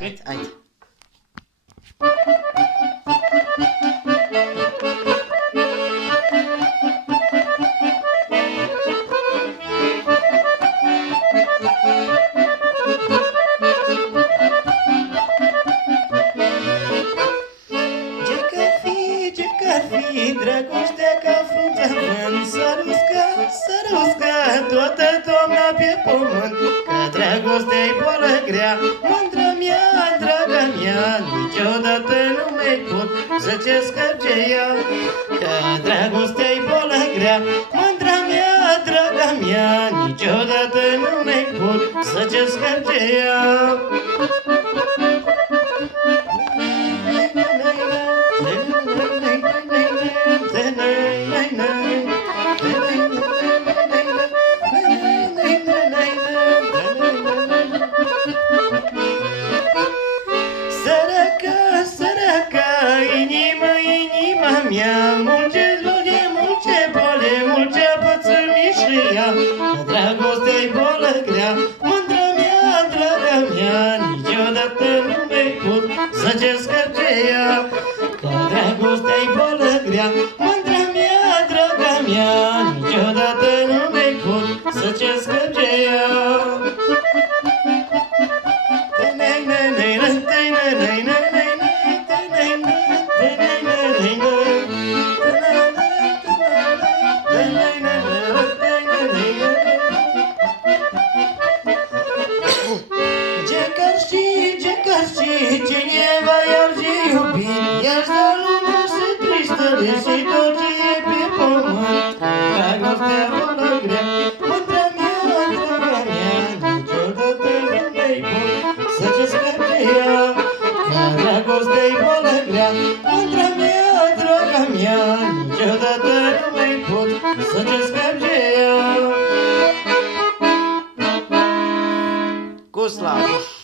Haide, haide. Ce-ar fi dragostea ca frunză în vânt, să ruscă toată toamna pe pământ. Că dragostea-i boală grea, mândră mea, draga mea, niciodată nu mi-ai pot să ce scăpce ea. Că dragostea-i boală grea, mândră mea, draga mea, niciodată nu mi-ai pot să ce scăpce ea. Săraca, inima mea, mulce zbole, mulce bole, mulce pățâmi și ea. Că dragostea-i boală grea, mândră mea, draga mea, niciodată nu mi-ai pot să ce scăpce ea. Că dragostea-i boală grea, mândră mea, draga mea, niciodată nu mi-ai pot să ce scăpce ea. Cineva i-ar iubi, i-ar da lumea și tristă, și tot ce e pe pământ. Dragostea boală grea, mândră mea, draga mea, niciodată nu mi-ai pot să ce scăpce ea. Că dragostea-i boală grea, mândră mea, draga mea, niciodată nu mi-ai pot să ce scăpce ea. Cu slavă!